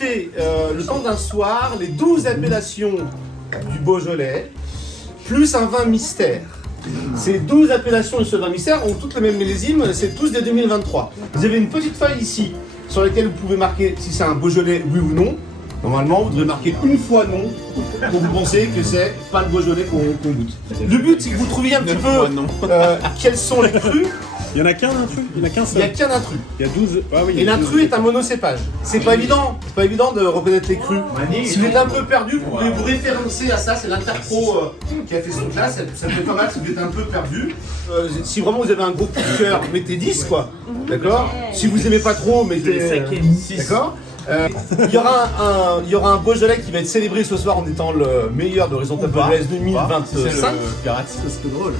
déguster le temps d'un soir les 12 appellations du Beaujolais, plus un vin mystère. Ces 12 appellations de ce vin mystère ont toutes le même millésime, c'est tous des 2023. Vous avez une petite feuille ici sur laquelle vous pouvez marquer si c'est un Beaujolais, oui ou non. Normalement, vous devez marquer une fois non pour vous penser que c'est pas le Beaujolais qu'on goûte. Le but, c'est que vous trouviez un petit peu quels sont les crus. Il y en a qu'un intrus. Il y en a qu'un seul. Il n'y a qu'un intrus. Il y a 12. Ah oui, et l'intrus est un monocépage. C'est pas évident de reconnaître les crus. Si vous êtes un peu perdu, vous pouvez vous référencer à ça. C'est l'Interpro qui a fait son classe. Ça fait pas mal si vous êtes un peu perdu. Si vraiment vous avez un gros coup de cœur, mettez 10 quoi. D'accord. Si vous aimez pas trop, mettez 6. D'accord. Il y aura un Beaujolais qui va être célébré ce soir en étant le meilleur de Horizon Beaujolais 2025. C'est drôle.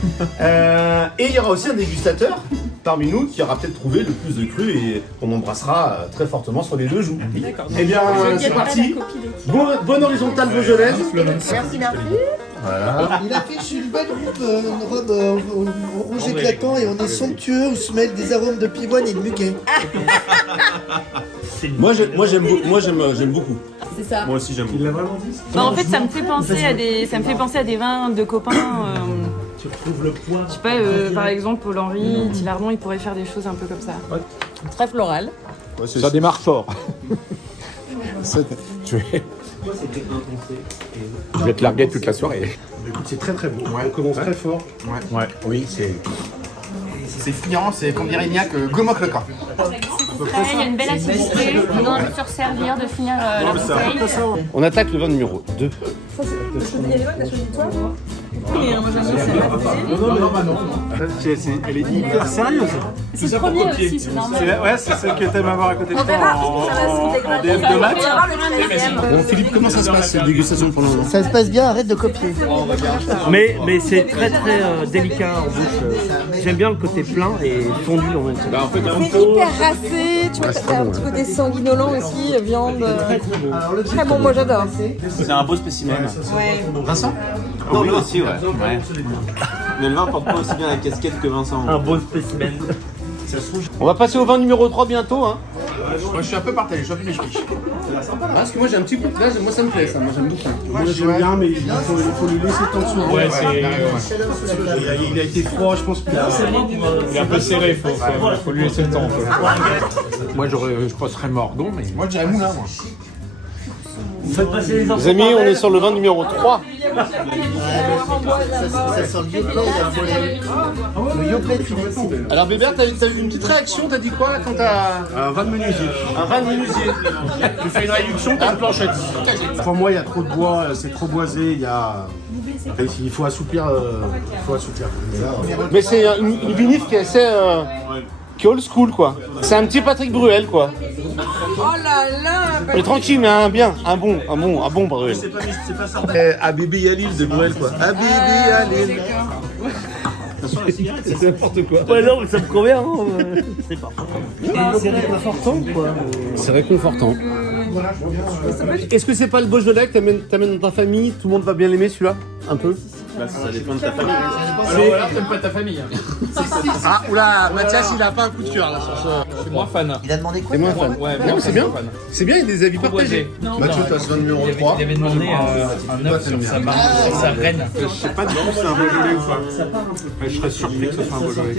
Et il y aura aussi un dégustateur parmi nous qui aura peut-être trouvé le plus de crus et on embrassera très fortement sur les deux joues. Eh bien, c'est parti. Bonne horizontale Beaujolaise. Merci, merci. Voilà. Il a fait une belle robe au rouge éclatant et on est somptueux où se mêlent des arômes de pivoine et de muguet. Moi j'aime beaucoup. C'est ça. Moi aussi j'aime. Il l'a vraiment dit. Bah, en fait, ça me fait penser à des vins de copains. Tu retrouves le poids. Je sais pas, par exemple, Paul Henry, Thil Ardon, ils pourraient faire des choses un peu comme ça. Ouais. Très floral. Ouais, ça démarre fort. Je vais te larguer toute la soirée. Écoute, c'est très très beau. Ouais. On commence très fort. Ouais. Oui, c'est. C'est friand, c'est comme dirait Ignac, gomoc le cas. Il y a une belle acidité, on a envie de se resservir, de finir la bouteille. On attaque le vin numéro 2. Ça, c'est le chaudier, t'as choisi toi? Oui, moi j'aime bien celle-là. Elle est hyper sérieuse. C'est le premier aussi, c'est normal. Ouais, c'est celle que t'aimes avoir à côté de On toi verra, parce que ça va se dégrader. DF de maths. On va voir le 13e. Bon Philippe, comment ça se passe cette dégustation pour le moment? Ça se passe bien, arrête de copier. Mais c'est très très délicat en bouche. J'aime bien le côté plein et fondu en même temps. C'est hyper racé, tu vois, t'as un petit côté sanguinolent aussi, viande. Très bon, moi j'adore. C'est un beau spécimen. Ouais. Vincent? Oui aussi, ouais. Mais le vin porte pas aussi bien la casquette que Vincent. Un beau spécimen. On va passer au vin numéro 3 bientôt. Hein. Moi je suis un peu partagé, je suis un peu méchiche. Parce que moi j'ai un petit peu. Là, moi ça me plaît ça, moi j'aime beaucoup. Moi j'aime bien, mais il faut lui laisser le temps de s'ouvrir. Ouais, c'est. Il a été froid, je pense qu'il a. Il est un peu serré, faut lui laisser le temps. Moi, je passerais Mordon, mais. Moi je dirais moulin, moi. Vous faites passer les enfants. Les amis, on est sur le vin numéro 3. Ça sent le Yoplait, le Yoplait de Philippe. Alors Bébert, t'as eu une petite réaction, t'as dit quoi quand t'as. Un vin de menuisier. Un vin de menuisier. Tu fais une réduction, t'as une planchette. Pour moi, il y a trop de bois, c'est trop boisé, il faut assouplir. Mais c'est une vinif qui est assez. Qui est old school quoi. C'est un petit Patrick Bruel quoi. Oh là là. Mais tranquille, mais un bon Bruel. C'est pas ça. Habibi Yalil de Bruel quoi. Habibi Yalil. C'est n'importe quoi. Ouais, non, mais ça me convient. Hein. C'est parfait. C'est réconfortant quoi. C'est réconfortant. Est-ce que c'est pas le Beaujolais que t'amènes dans ta famille? Tout le monde va bien l'aimer celui-là? Un peu? Bah, ça dépend de ta famille. Alors là, t'aimes pas ta famille. Ah, oula, Mathias il a pas un coup de cœur là sur ce. Je suis moins fan. Il a demandé quoi? T'es moins fan? Ouais, Non, c'est bien. fan. C'est bien, il y a des avis partagés. Mathieu, t'as ce numéro 3. Il avait demandé un œuf sur sa reine. Je sais pas du tout si c'est un Beaujolais ou pas. Je serais surpris que ce soit un Beaujolais.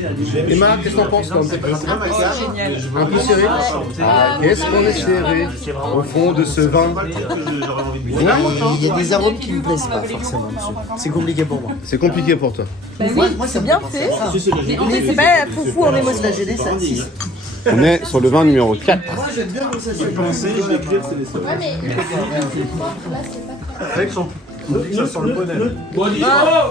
Emma, qu'est-ce que t'en penses toi? Génial. Un peu serré? Qu'est-ce qu'on est serré au fond de ce vin? Il y a des arômes qui me plaisent pas forcément dessus. C'est compliqué pour moi. C'est compliqué pour toi. Bah oui, c'est bien fait. Mais c'est pas foufou en émotion. La GD, ça 6. On est sur le vin numéro 4. Moi j'aime bien quand ça se Avec son. Ça sent le poney. Bon, dis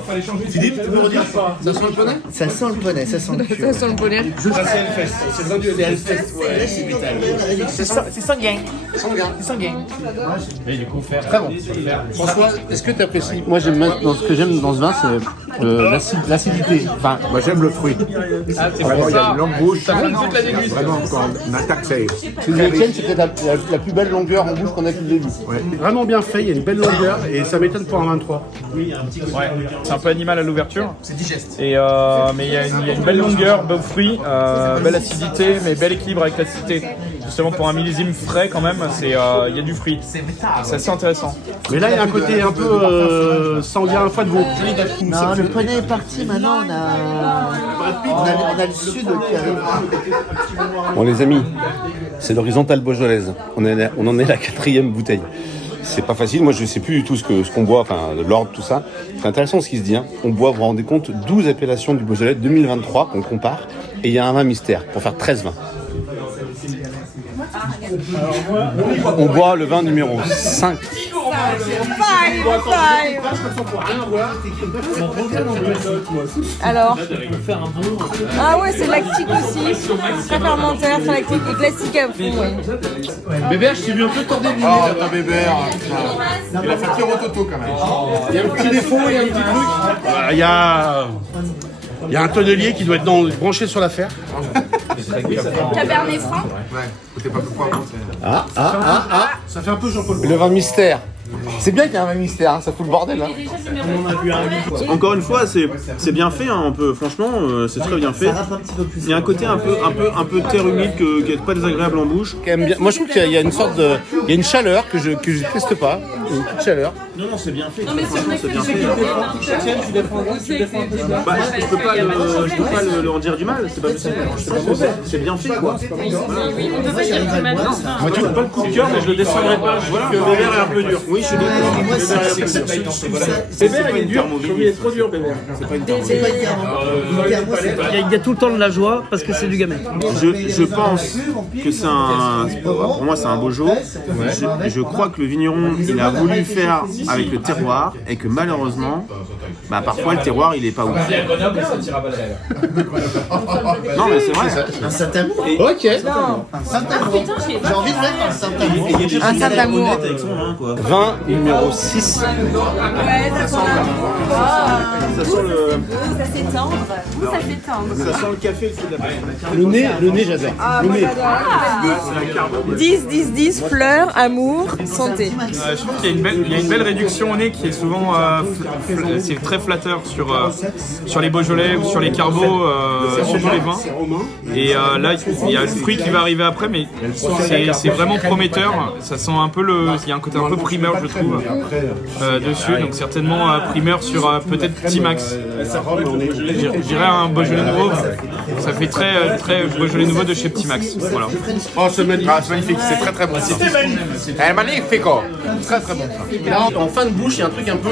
fallait changer. Philippe, tu peux redire ça? Ça sent le poney? Ça sent le poney, ça sent le cuir. Ça sent le poney. Ça, c'est Hellfest. C'est le vin du Hellfest. Ouais, c'est métal. C'est sanguin. C'est sanguin. Et du coup, faire. Très bon. François, est-ce que tu apprécies? Moi, ce que j'aime dans ce vin, c'est l'acidité. Enfin, Moi, j'aime le fruit. Ah, c'est Vraiment, pour il y a ça. une longue bouche. Ça prend toute la dégustation. Vraiment, quand on attaque, c'est. chez les Etienne, c'est peut-être la plus belle longueur en bouche qu'on a depuis le début. Vraiment bien fait, il y a une belle longueur et ça m'étonne pour un 23. Ouais, c'est un peu animal à l'ouverture. C'est digeste. Et mais il y a une belle longueur, beau fruit, belle acidité, mais bel équilibre avec l'acidité. Justement pour un millésime frais quand même, il y a du fruit. C'est assez intéressant. Mais là, il y a un côté un peu sanguin, foie de veau. Non, le poney est parti, maintenant on a le sud qui arrive. Bon les amis, c'est l'horizontale beaujolaise. On en est à la 4e bouteille. C'est pas facile, moi je sais plus du tout ce qu'on boit, enfin l'ordre, tout ça. C'est intéressant ce qui se dit, hein. On boit, vous vous rendez compte, 12 appellations du Beaujolais 2023 qu'on compare, et il y a un vin mystère pour faire 13 vins. On boit le vin numéro 5. Alors, ah ouais, c'est lactique aussi, très fermentaire, très lactique et classique à fond. Ouais. Bébert, je t'ai vu un peu tordé du nez. Oh, ta Bébert, il a fait pire au toto quand même. Il y a un petit défaut, il y a un petit truc. Il y a un tonnelier qui doit être branché sur l'affaire. Cabernet Franc. Ouais, t'es pas plus poivron. Ça fait un peu Jean-Paul. Le vin mystère. C'est bien qu'il y ait un vin mystère, hein, ça fout le bordel. Hein. Encore une fois, c'est bien fait, hein, franchement, c'est très bien fait. Il y a un côté un peu terre humide qui n'est pas désagréable en bouche. Moi je trouve qu'il y a une sorte de. Il y a une chaleur que je teste pas. Une petite chaleur. Non, c'est bien fait. Non, mais Franchement, c'est bien fait. Bah, je peux pas leur dire du mal, c'est pas possible. C'est bien fait, quoi. oui, on peut pas dire que maintenant. Moi, tu veux pas le coup de cœur, mais je le descendrai pas. Je vois que Bébert est un peu dur. Oui, je suis d'accord. Bébert, il est dur. Il est trop dur, Bébert. Il y a tout le temps de la joie parce que c'est du gamay. Je pense que c'est pour moi, c'est un beau jour. Je crois que le vigneron, il a voulu faire avec le terroir et que malheureusement, parfois le terroir, il est pas ouf. Non, mais c'est vrai. Un Saint-Amour. Ok. Un Saint-Amour. J'ai envie de mettre un Saint-Amour. Un Saint-Amour. Avec son vin, quoi. Vin numéro 6. Ouais, ça sent Ça sent le. ça s'étend. Ça s'étend. Ça sent le café, le feu de la paille. Le nez, j'adore. Ah, moi j'adore. 10, fleurs, amour, santé. Je trouve qu'il y a une belle réduction au nez qui est souvent c'est très flatteur sur les Beaujolais ou sur les Carbos, surtout les vins. Et là, il y a le fruit qui va arriver après, mais c'est vraiment prometteur. Ça sent un peu il y a un côté un peu primeur, je trouve, dessus. Donc certainement primeur sur peut-être Petit Max. Je dirais un Beaujolais nouveau. Ça fait très Beaujolais nouveau de chez Petit Max. Voilà. Oh, c'est magnifique, c'est très très bon. C'était magnifique. Magnifique. Très très bon. Et là, en fin de bouche, il y a un truc un peu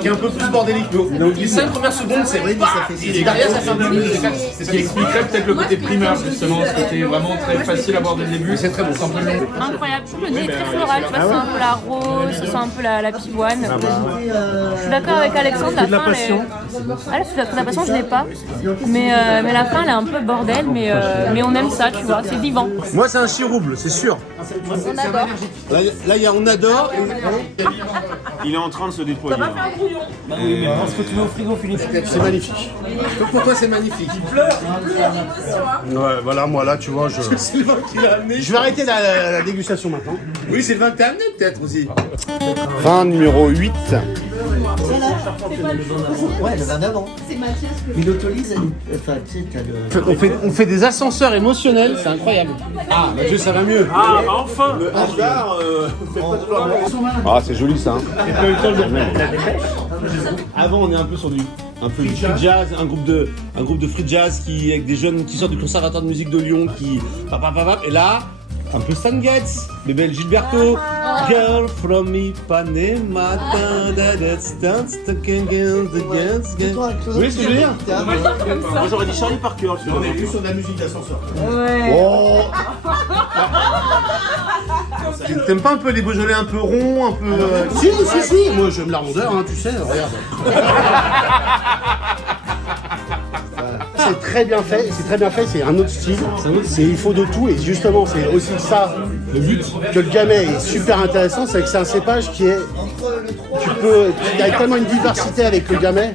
qui est un peu plus bordélique. Donc les 5 premières secondes, c'est vrai, et derrière ça fait un peu plus. C'est ce qui expliquerait peut-être le côté primeur, justement, ce côté vraiment très facile à boire dès le début. C'est très bon. Incroyable. Je trouve le nez est très floral. Tu vois, c'est un peu la rose, c'est un peu la pivoine. Je suis d'accord avec Alexandre. La fin, la passion, je l'ai pas. Mais la fin, elle est un peu bordel. Mais on aime ça, tu vois. C'est vivant. Moi, c'est un chirouble, c'est sûr. On adore. Là, il y a on adore. Il est en train de se déployer. Ce que tu mets au frigo, Philippe. C'est magnifique. Donc pour toi, c'est magnifique. Ouais, voilà, moi là, tu vois, C'est le vin qui l'a amené. je vais arrêter la dégustation maintenant. Oui, c'est le vin que t'as amené peut-être aussi. Vin numéro 8. Ouais, le vin d'avant. Mais l'autolyse, enfin, tu sais, t'as le. On fait des ascenseurs émotionnels, c'est incroyable. Ah, bah Dieu, ça va mieux. Ah, enfin. Le hasard, Ah, c'est joli ça. Hein. Avant, on est un peu sur du free jazz, un groupe de free jazz avec des jeunes qui sortent du conservatoire de musique de Lyon qui et là un peu Stan Getz, Bébel Gilberto, Girl from Ipanema, oui, c'est ce que je veux dire. Moi, j'aurais dit Charlie Parker. On est plus sur de la musique d'ascenseur. Ouais. Oh. T'aimes pas un peu les Beaujolais un peu ronds, un peu... Si, moi j'aime la rondeur, hein, tu sais, regarde. C'est très bien fait, c'est un autre style, il faut de tout et justement c'est aussi ça le but, que le gamay est super intéressant, c'est que c'est un cépage qui est, il y a tellement une diversité avec le gamay,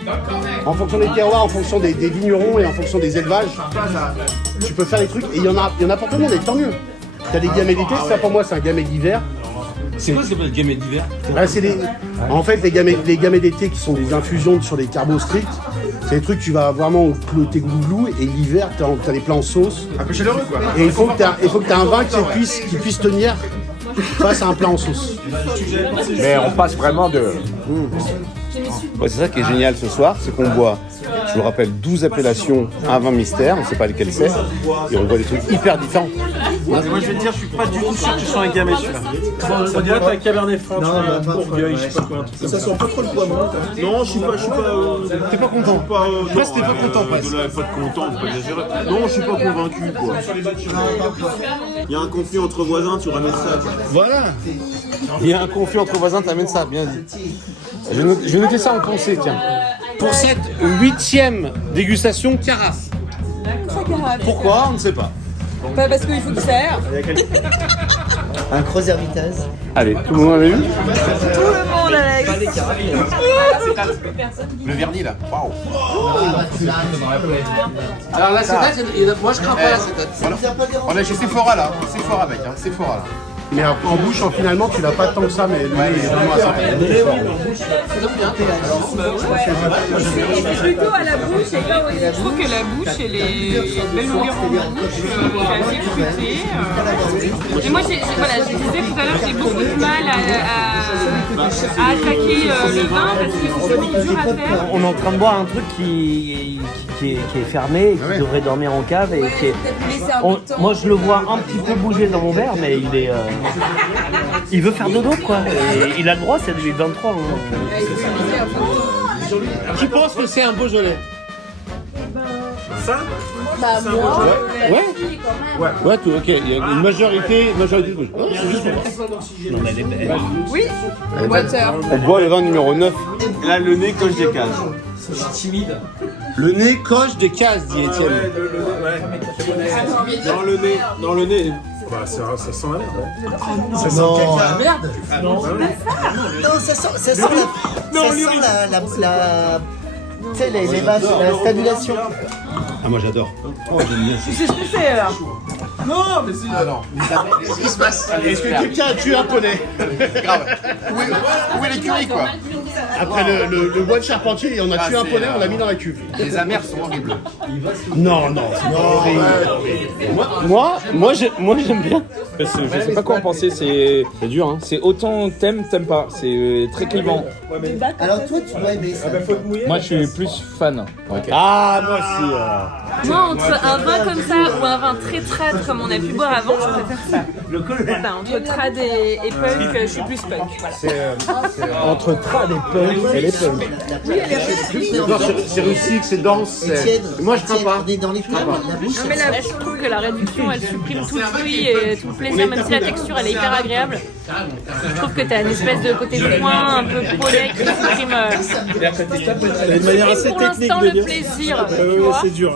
en fonction des terroirs, en fonction des vignerons et en fonction des élevages, tu peux faire des trucs et il y en a pour tout le monde et tant mieux. T'as des gamay d'été, ça pour moi c'est un gamay d'hiver. C'est quoi le gamay d'hiver? En fait les gamay d'été qui sont des infusions sur les carbos stricts, C'est des trucs que tu vas vraiment au tes glouglous et l'hiver t'as des plats en sauce. Un peu chaleureux quoi. Et il faut que t'aies un vin qui puisse tenir face à un plat en sauce. Mais on passe vraiment de. Ouais, c'est ça qui est génial ce soir, c'est qu'on boit, je vous rappelle, 12 appellations, un vin mystère, on ne sait pas lesquels c'est, et on boit des trucs hyper différents. Moi je vais te dire, je suis pas du tout sûr que tu sois un gamay celui-là. On dirait que t'as un cabernet franc, Bourgueil, je sais pas quoi. Ça sent pas trop le poivron. Non, je suis pas. T'es pas content. Presque t'es pas content, presque. Pas de content, faut pas exagérer. Non, je suis pas convaincu quoi. Il y a un conflit entre voisins, tu ramènes ça. Voilà. Il y a un conflit entre voisins, t'amènes ça, bien dit. Je vais noter ça en pensée, tiens. Pour cette 8e dégustation carafe. Pourquoi? On ne sait pas. Pas parce qu'il faut que ça aère. Un Gros Hermitage. Allez, tout le monde l'avait vu? Tout le monde, Alex. Le vernis là. Waouh. Alors là, moi je crains pas la cétate. On est chez Sephora là. Sephora mec, hein. Sephora là. Mais en bouche, finalement, tu l'as pas tant que ça, mais lui, il est vraiment à ça. C'est plutôt à la bouche et pas au nez. Je trouve que la bouche, elle est belle longueur en bouche, c'est assez fruité. Et moi, je disais tout à l'heure, j'ai beaucoup de mal à attaquer le vin parce que c'est souvent dur à faire. On est en train de boire un truc qui est fermé, et qui devrait dormir en cave et qui est... Moi je le vois un petit peu bouger dans mon verre, mais il est... il veut faire dodo quoi. Et il a le droit, c'est 2023. Qui pense que c'est un Beaujolais? Bah moi, Ouais, tout, ok. Il y a une majorité de Beaujolais. C'est juste pour oui, water. On boit le vin numéro 9. Là, le nez coche des cases. Le nez coche des cases, dit Étienne. Dans le nez. Bah, ça sent la merde. Ça sent la merde. Non, ça sent la tu sais, les vaches, la stabulation. Ah, moi j'adore. Tu sais ce que c'est là? Non, mais si. Alors, qu'est-ce qui se passe? Est-ce que quelqu'un a tué un poney? Grave. Où est l'écurie quoi? Après le bois de charpentier, on a tué un poney, on l'a mis dans la cuve. Les amers sont horribles. Non, Moi j'aime bien. Je sais pas quoi en penser, c'est dur, hein. C'est autant t'aimes pas, c'est très clivant. Alors toi, tu dois aimer ça. Moi je suis plus fan. Ah, moi aussi. Moi, entre un vin comme ça ou un vin très trad comme on a pu boire avant, je préfère ça. Enfin, entre trad et punk, je suis plus punk. Voilà. Entre trad et punk, elle est punk. Oui, elle est rustique. C'est rustique, c'est dense. Moi je crains pas. On est dans les flammes, la bouche. Non, mais là, je trouve que la réduction, elle supprime tout le fruit et tout le plaisir, même si la texture, elle est hyper agréable. Je trouve que t'as une espèce de côté foin, un peu pollet qui supprime pour l'instant le plaisir. Tu vois. C'est dur.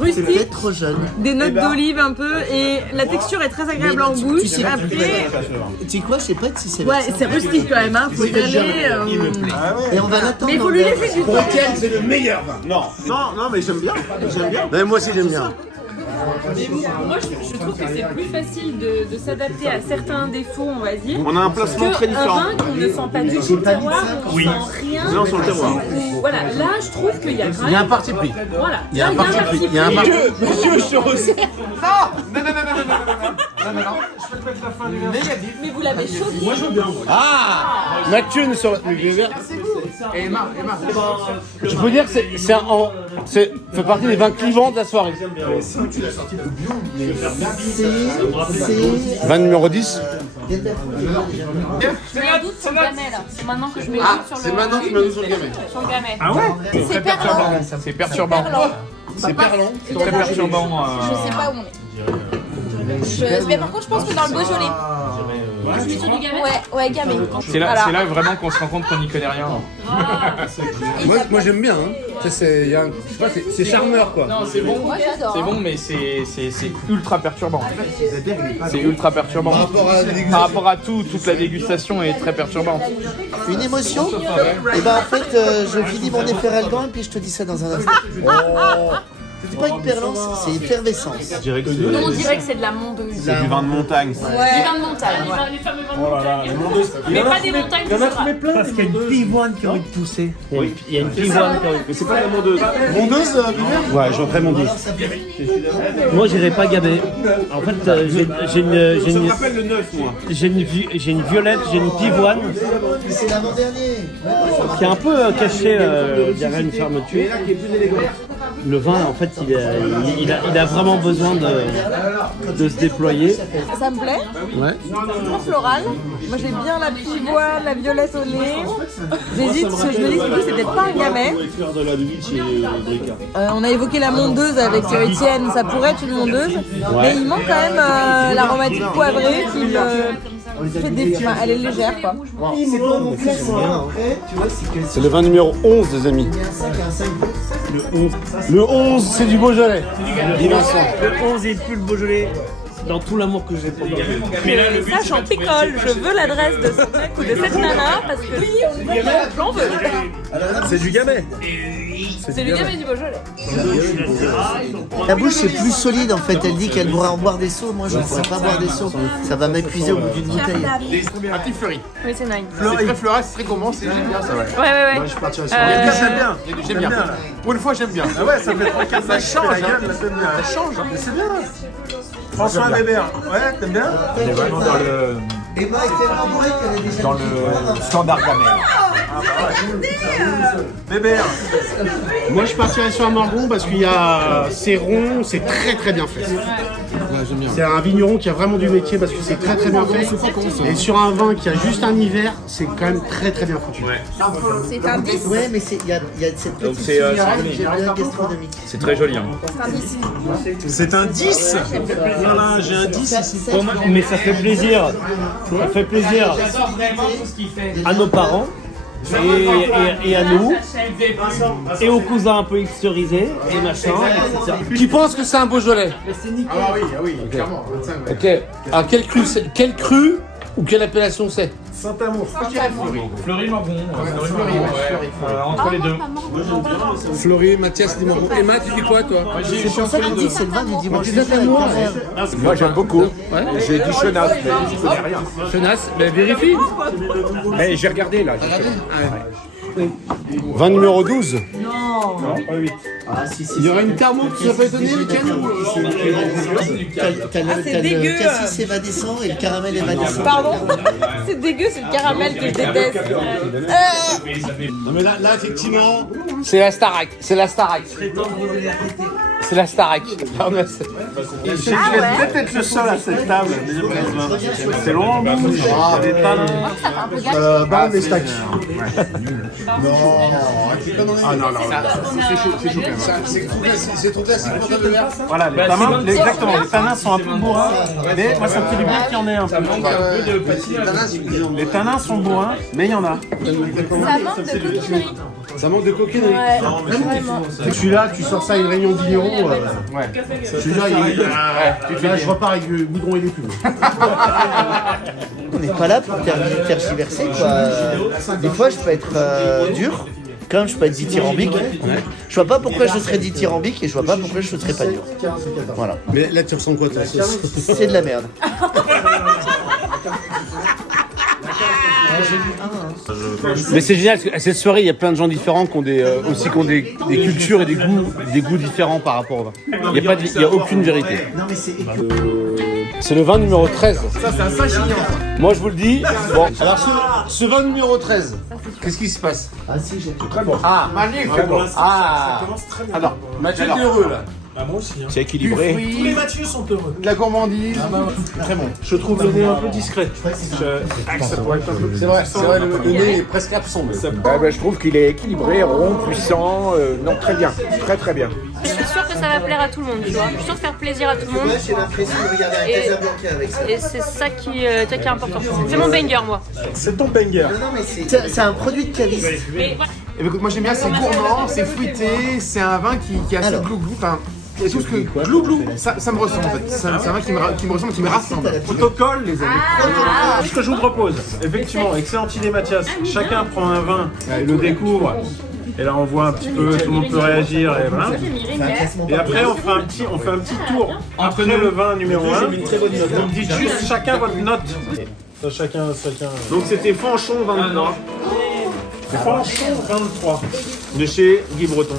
Rustique, Peut-être trop jeune. des notes d'olive un peu et la texture est très agréable en bouche. Après, Tu sais quoi, je sais pas si c'est ouais, c'est rustique quand même, hein. Faut y aller. Et on va l'attendre. Mais il faut lui laisser du temps. C'est le meilleur vin. Non, mais j'aime bien. Mais moi aussi j'aime bien. Mais moi, je trouve que c'est plus facile de s'adapter à certains défauts, on va dire. On a un placement très différent. Un vin qu'on ne sent pas du tout le terroir, on ne sent rien. Non, sur le terroir. Voilà, là, je trouve qu'il y a quand même... Il y a un parti pris. Voilà. Il y a un parti pris. Il y a un parti pris. Monsieur Chaussé. Mais vous l'avez chauffé. Ah, Mathieu ne sera plus vieux. Et Emma. Je peux dire que c'est fait partie des vins clivants de la soirée. Vin numéro 10. J'ai un doute sur le gamay, là. C'est maintenant que je mets Ah, le doute sur le... c'est maintenant que tu m'as dit sur le gamay. Sur le gamay. Ah ouais? C'est perlant. C'est perturbant. C'est perlant. C'est très perturbant. Je sais pas où on est. Mais par contre, je pense que dans le Beaujolais. Ouais, gamay. C'est là vraiment qu'on se rend compte qu'on n'y connaît rien. Moi j'aime bien. Hein. C'est charmeur quoi. Non, c'est bon. Moi, j'adore. C'est bon, mais c'est ultra perturbant. C'est ultra perturbant. Par rapport à toute la dégustation est très perturbante. Une émotion. Et ben en fait, je finis mon Efferalgan et puis je te dis ça dans un instant. C'est pas une perlance, c'est effervescence. Je dirais que Nous, on dirait que c'est de la mondeuse. c'est du vin de montagne. Ça. Du vin de montagne. Les fameux vins de montagne. Mais pas des montagnes, c'est vrai. Parce qu'il y a une pivoine qui a envie de pousser. Oui, il y a une pivoine qui a envie de pousser. Mais c'est pas la mondeuse. Mondeuse, Vivien? Ouais, j'en ferai mon 10. Moi, j'irai pas gaber. En fait, j'ai une. Ça me rappelle le 9, moi. J'ai une violette, j'ai une pivoine C'est l'avant-dernier. qui est un peu cachée derrière une fermeture. Le vin, en fait, il a vraiment besoin de se déployer. Ça me plaît. Ouais. C'est trop floral. Moi j'ai bien la pivoine, la violette au nez. J'hésite parce que je me dis que c'est peut-être pas un gamay. On a évoqué la mondeuse avec Étienne, ça pourrait être une mondeuse. Mais il manque quand même l'aromatique poivrée qui me fait des... Enfin, elle est légère quoi. C'est le vin numéro 11, les amis. Le 11, c'est du Beaujolais. Dis Vincent. Le 11 et plus le Beaujolais. Dans tout l'amour que j'ai pour lui. Ça, j'en picole. Je veux l'adresse de ce mec ou de cette nana parce que j'en veux. C'est du gamay. C'est le gamay du Beaujolais. La bouche c'est plus solide en fait, elle dit qu'elle pourrait en boire des seaux, moi je ne pourrais pas boire des seaux, ça va m'épuiser au bout d'une bouteille. Un petit fleuri. Oui, c'est nice. C'est très fleural, c'est très gourmand, j'aime bien ça, ouais. Ouais. Moi, je partirais sur J'aime bien. J'aime bien. Pour une fois, j'aime bien. Ah ouais, ça fait 3-4 Ça change, hein. Ça change. C'est bien. François Weber, ouais, t'aimes bien? On est vraiment dans le Emma est tellement bourrée qu'elle est déjà... dans le standard gamay. Weber. Moi, je partirais sur un Margon parce qu'il y a... C'est rond, c'est très très bien fait. C'est un vigneron qui a vraiment du métier parce que c'est très très bien fait. Et sur un vin qui a juste un hiver, c'est quand même très très bien foutu. C'est un 10. Ouais mais il y a cette petite c'est, signature que j'aime bien gastronomique. C'est très joli. Hein. C'est un 10. Voilà, j'ai un 10 ici. Mais ça fait plaisir. Ça fait plaisir à nos parents et à nous et aux cousins un peu extériorisés et machin, etc. Qui pense que c'est un Beaujolais? Ah oui, clairement. Ok. Alors quel cru ou quelle appellation c'est? Saint-Amour. Fleury Margon. Entre les deux. Fleury, Mathias, dis Margon. Emma, tu dis quoi toi? C'est pour ça qu'on dit que c'est le vin du dimanche. Moi, j'aime beaucoup. J'ai dit Chenas, mais je connais rien. Chenas, ben vérifie. Mais j'ai regardé là. Vin numéro 12. Non, pas 8. Ah si, Il y aurait une thermo qui t'a pas étonné, Ken? T'as le cassis évanescent et le caramel évanescent. Pardon. C'est dégueu, c'est le caramel que je déteste. Non mais là effectivement, C'est la Starac. C'est la Starac. C'est la Starac. Je vais peut-être être le seul à cette table. C'est long, il y a des talents. Baron des stacks. Ah non, c'est chaud quand même. C'est trop classique pour ta mère. Voilà, les tanins, exactement, les tanins sont un peu bourrins, mais moi ça me fait du bien qu'il y en ait un peu. Les tanins sont bourrins, mais il y en a. Ça manque de coquinerie. Ça manque de coquinerie. Ouais, vraiment. Celui-là, tu sors ça à une réunion de vignerons. Celui-là, là, je repars avec le goudron et les plumes. On n'est pas là pour tergiverser quoi. Des fois je peux être dur, quand je peux être dithyrambique. Je vois pas pourquoi je serais dithyrambique et je vois pas pourquoi je serais pas dur. Voilà. Mais là, tu ressens quoi toi? C'est de la merde. Mais c'est génial parce qu'à cette soirée, il y a plein de gens différents qui ont aussi qui ont des cultures et des goûts différents par rapport au vin. Il n'y a aucune vérité. Non mais c'est C'est le vin numéro 13. Ça, c'est un Saint-Chinian. Moi, je vous le dis. Bon, Alors ce vin numéro 13, qu'est-ce qui se passe? Ah si j'ai tout. Très bon. Ah, magnifique. Ah, alors, Mathieu est heureux là. c'est équilibré. Tous les Mathieu sont heureux. De la gourmandise. Très bon. Je trouve le nez un peu discret. C'est vrai, le nez est presque absent. Je trouve qu'il est équilibré, rond, puissant. Non, très bien. Très bien. Je suis sûre que ça va plaire à tout le monde, tu vois. Je suis sûre de faire plaisir à tout le monde. Moi j'ai l'impression de regarder un Casablanca avec ça. Et c'est ça qui est important. C'est mon banger, moi. C'est ton banger. Non mais c'est un produit de caviste. Mais voilà. Et écoute, moi j'aime bien, c'est gourmand, c'est fruité, c'est un vin qui a assez de glou-glou. Enfin, et tout ce que glou-glou, ça me ressemble en fait. C'est un vin qui me ressemble, qui me rassemble. Protocole, les amis. Ce que je vous propose, effectivement, excellente idée Mathias. Chacun prend un vin, il le découvre. Et là on voit un petit peu, tout le monde peut réagir et voilà. Et après on fait un petit tour après le vin numéro 1. Vous me dites juste chacun votre note. Chacun. Donc c'était Fanchon 23. Fanchon 23. De chez Guy Breton.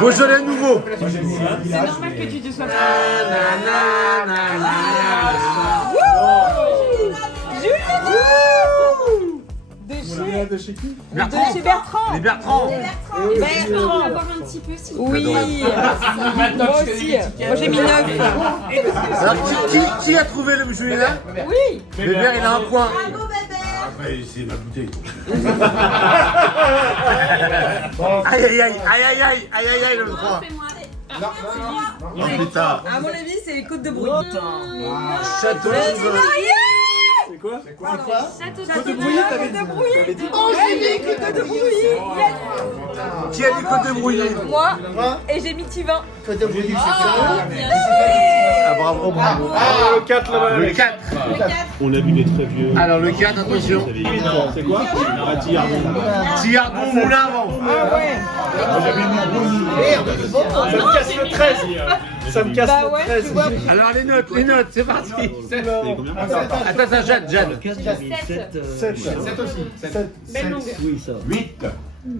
Beaujolais nouveau. C'est normal que tu te sois De chez qui? Bertrand. De chez Bertrand. Les Bertrand. Bertrand. On va voir un petit peu si. Oui. Moi aussi. Moi j'ai mis 9. Alors, qui a trouvé le Beaujolais là? Oui. Bébert, il a un point. Après, c'est ma bouteille. Aïe, le 3. Non, putain. À mon avis, c'est les Côtes de Brouilly. Château d'Yvin. C'est quoi? Côtes de Brouilly, t'avais dit. Oh, j'ai dit Côtes de Brouilly. Qui a dit Côte de Brouilly? Moi. Et j'ai mis Tivin. Côte de Brouilly, Ah, bravo. Le 4 là-bas. Le 4. On a vu des très vieux. Alors, le 4, attention. C'est quoi? Tillardon Moulin avant. Ah ouais. Ça me casse le 13. Ça me casse Bah le ouais, 13. tu vois. Alors, les notes, c'est parti. Attends, Jade. 7 aussi. 7. Belle longueur. Oui, ça.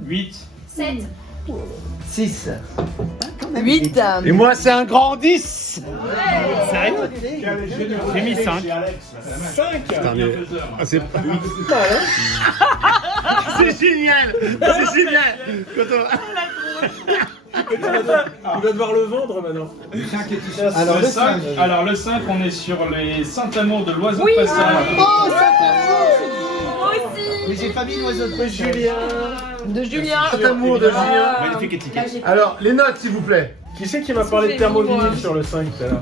8. 7. 6. 8. Et moi, c'est un grand 10. J'ai mis 5. 5. C'est génial. Tu vas devoir le vendre maintenant. Alors le 5, on est sur les Saint-Amour de l'Oiseau Oui. de Passage. Oh, ça Moi aussi. Mais j'ai pas mis l'oiseau de Julien. De Julien. Amour de Julien. Magnifique étiquette. Alors, les notes, s'il vous plaît. Qui c'est qui m'a parlé de thermovinyle sur le 5 tout à l'heure?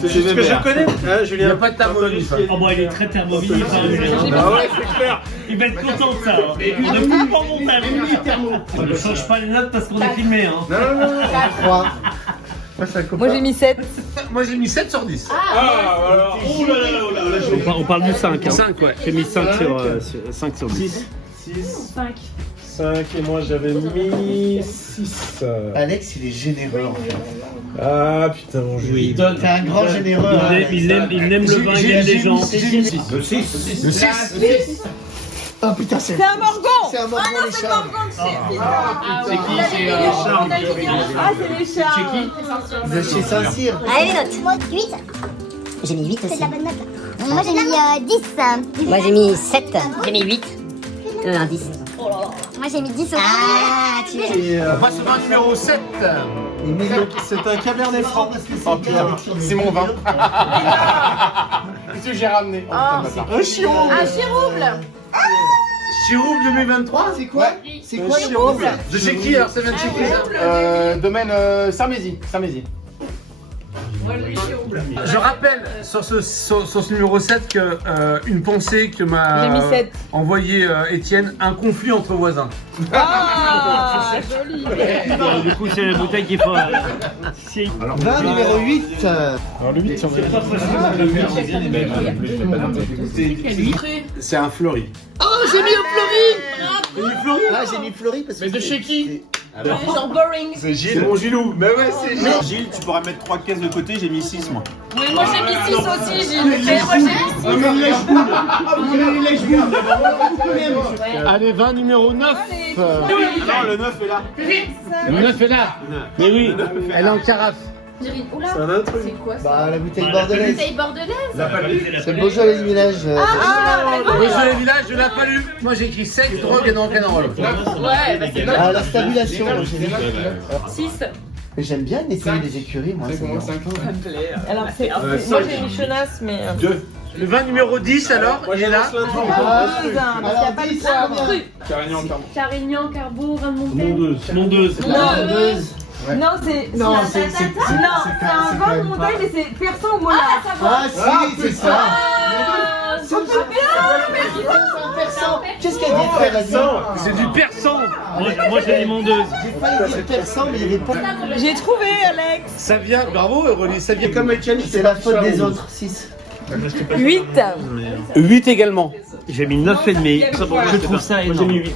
C'est juste que je connais. Hein, Julien. Il n'y a pas de thermovinyle. Oh, moi, il est très thermovinyle. Ah ouais, c'est clair. Il va être content de ça. On ne coupe pas en montage. On ne change pas les notes parce qu'on est filmé. Non. 3. Moi j'ai mis 7. Moi, j'ai mis 7 sur 10. Alors. Oh là là. On parle du 5. 5, ouais. J'ai mis 5 sur 10. 6. 5. 5 et moi j'avais mis 6. Alex, il est généreux en fait. Ah putain, mon jeu. Il donne. T'es un grand généreux. Il aime le vin, il aime les gens. Le 6. Le 6. Oh putain, c'est C'est un Morgan. C'est un Morgan les C'est Charles. Morgan de chez C'est qui? C'est Charles. Ah, c'est les Charles. De chez Saint-Cyr. Allez les notes. Moi 8. J'ai mis 8 aussi. C'est de la bonne note. Moi j'ai mis 10. Moi j'ai mis 7. J'ai mis 8. Un 10. Moi j'ai mis 10 aussi. Ah, tu es. On passe au vin numéro 7. C'est un Cabernet Franc. C'est mon vin. Qu'est-ce que j'ai ramené? Un chiron. Un chirouble. Chirouble 2023. C'est quoi? C'est quoi le chirouble? De chez qui alors? Ça vient de chez qui? Domaine Sarmézy. Je rappelle sur ce numéro 7 que une pensée que J'ai mis m'a 7. envoyé Étienne, un conflit entre voisins. Ah, joli. Du coup, c'est la bouteille qu'il faut. Vin numéro 8. Alors le 8, C'est un fleuri. Oh, j'ai mis un Fleury. Ah, j'ai mis Fleury parce que. Mais de chez qui? Genre boring. C'est Gilles. C'est mon Gilou. Mais ouais, c'est Gilles. Gilles, tu pourras mettre 3 caisses de côté, j'ai mis 6 moi. Oui, moi j'ai mis 6 aussi, Gilles. Moi j'ai mis 6. Allez, vin numéro 9. Non, le 9 est là. Le 9 est là. Mais oui, elle est en carafe. Oula, c'est quoi ça? Bah, la bouteille bordelaise. Bouteille bordelaise? C'est le Beaujolais du village. Beaujolais village, je l'ai pas lu. Moi j'ai écrit sexe, drogue et rock'n'roll. Ouais, bah c'est Ah, la stabulation. j'ai mis. 6. Mais j'aime bien nettoyer les écuries, moi. c'est bien. Alors, moi j'ai mis chenasse, mais. 2. Le vin numéro 10 alors, il est là. Parce qu'il n'y a pas de poivre. Carignan, Carbo, vin de montagne. Mondeuse. Non, c'est un vin de montagne, mais c'est persan au molar. Ah, si, c'est ça. C'est un persan. Qu'est-ce qu'elle dit, frère? Vas-y. C'est du persan. Moi, j'ai mis mondeuse. J'ai failli dire persan, mais il n'y avait pas. J'ai trouvé, Alex. Ça vient, bravo Aurélie, ça vient comme Étienne. C'est la faute des autres. 6. 8. 8 également. J'ai mis 9,5. Je trouve ça énorme. J'ai mis 8.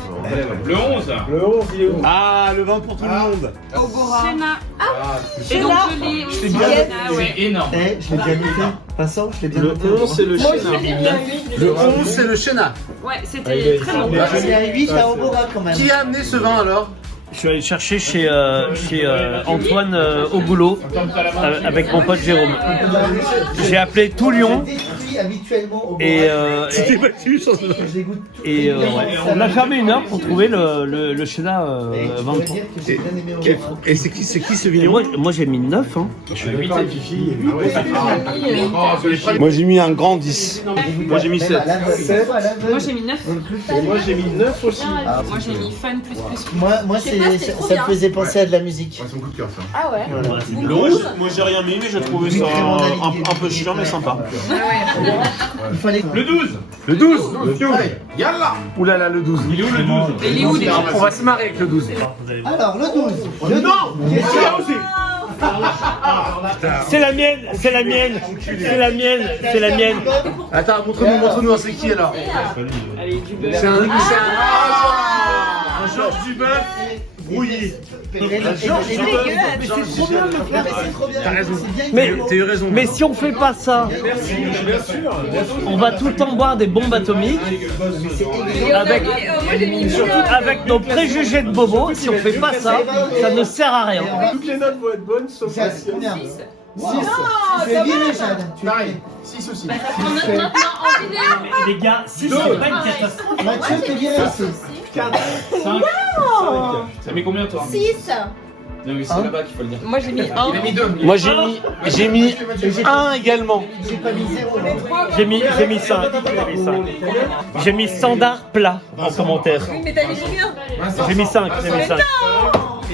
Le 11. Le 11, il est où? Ah, le vin pour tout le monde. Schéma. Et donc, Je l'ai bien. C'est énorme. Eh, je l'ai bien noté. Vincent, je l'ai bien noté. Le 11, c'est le Chéna. Le 11, c'est le Chéna. Ouais, c'était très bon. Je l'ai à 8 à Obora quand même. Qui a amené ce vin alors? Je suis allé le chercher chez Antoine au boulot avec mon pote Jérôme. J'ai appelé tout Lyon et on a fermé 1 heure pour trouver le Chéna 23. Et c'est qui ce vigneron? Moi j'ai mis 9. Hein. Moi j'ai mis un grand 10. Moi j'ai mis 7. Moi j'ai mis 9. Et moi j'ai mis 9 aussi. Moi j'ai mis fun plus. Moi ça me faisait penser à de la musique. C'est son coup de cœur ça. Ah ouais. Le 11, moi j'ai rien mis, mais j'ai trouvé ça un peu chiant, mais sympa. Il fallait... Le 12. Le 12. Yallah. Oulala, le 12. Il est où le 12? Il est où déjà? On va se marrer avec le 12. Alors, le 12. C'est la mienne, c'est la mienne, c'est la mienne, c'est la mienne. Attends, montre-nous, c'est qui alors? C'est un Georges Duboeuf brouillé. Mais si on fait pas ça, on va tout le temps boire des bombes atomiques avec nos préjugés de bobo. Si on fait pas ça, ça ne sert à rien. Toutes les notes vont être bonnes sauf la sienne. 6. C'est viré, Jade. Pareil, 6 aussi. Les gars, 6 c'est pas une catastrophe. Mathieu, t'es viré aussi. 4, 5, Ça met combien toi? 6. Non mais c'est là-bas qu'il faut le dire. Moi j'ai mis 1. Il a mis 2. Moi j'ai mis 1 également. J'ai pas mis 0. J'ai mis 5. J'ai mis standard plat en commentaire. Oui, mais t'as mis combien? J'ai mis 5.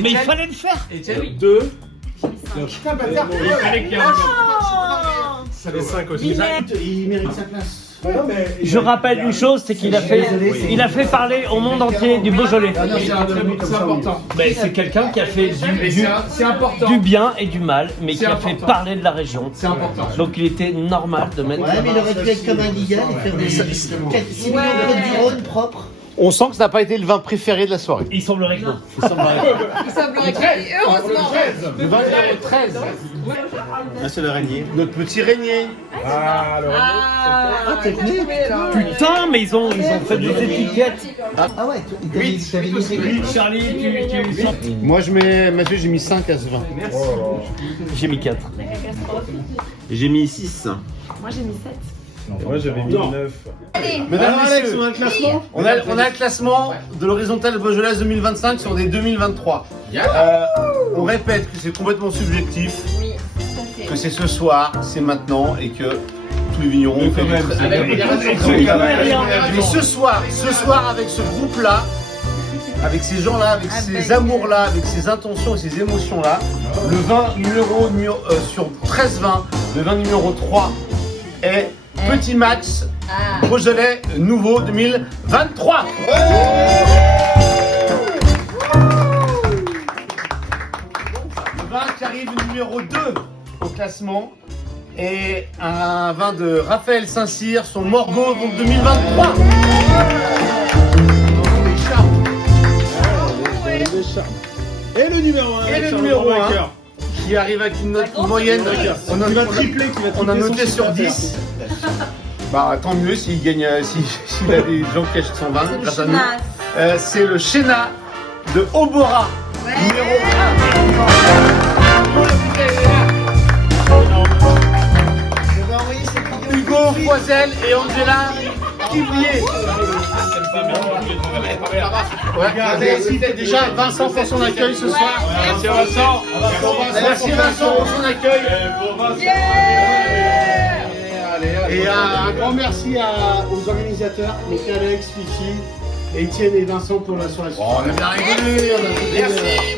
Mais il fallait le faire. 2. Il fallait qu'il y ait un Ça fait 5 aussi. Il mérite sa place. Je rappelle une chose, c'est qu'il a fait parler au monde entier du Beaujolais. C'est important. Mais c'est quelqu'un qui a fait du bien et du mal, mais qui a fait parler de la région. C'est important. Donc il était normal de mettre. Ouais, mais il aurait pu être comme un Giga et faire des 6 millions de côtes du Rhône propres. On sent que ça n'a pas été le vin préféré de la soirée. Il semblerait que non. Il semblerait que heureusement. Le 13. Ah, c'est l'araignée. Notre petit régnier. Ah, alors. Putain, mais ils ont fait des étiquettes. Ah ouais, t'avais mis Charlie, tu sens. Moi, Mathieu, j'ai mis 5 à ce vin. J'ai mis 4. J'ai mis 6. Moi j'ai mis 7. Moi j'avais mis 9. Mesdames, Alex, messieurs, on a le classement. on a le classement de l'horizontale Beaujolais 2025 sur des 2023. On répète que c'est complètement subjectif, que c'est ce soir, c'est maintenant et que tous les vignerons ont fait du Mais ce soir avec ce groupe-là, avec ces gens-là, avec ces amours-là, avec ces intentions et ces émotions-là, le vin numéro sur 13 vins, le vin numéro 3 est Petit Max Beaujolais nouveau 2023. Le vin qui arrive numéro 2 au classement est un vin de Raphaël Saint-Cyr, son Morgot donc 2023. Et le numéro 1. Et le numéro 1 qui arrive avec une note moyenne. On a noté sur 10. Bah tant mieux s'il gagne, s'il a des gens qui achètent son vin grâce à nous. C'est le Chéna de Obora, numéro 1. Hugo Foisel et Angela Kivlier. Ouais, déjà Vincent pour son accueil ce soir. Merci Vincent. Merci Vincent pour son accueil. Et un grand merci aux organisateurs, donc Alex, Fifi, Étienne et Vincent pour la soirée. On a bien rigolé, on a fait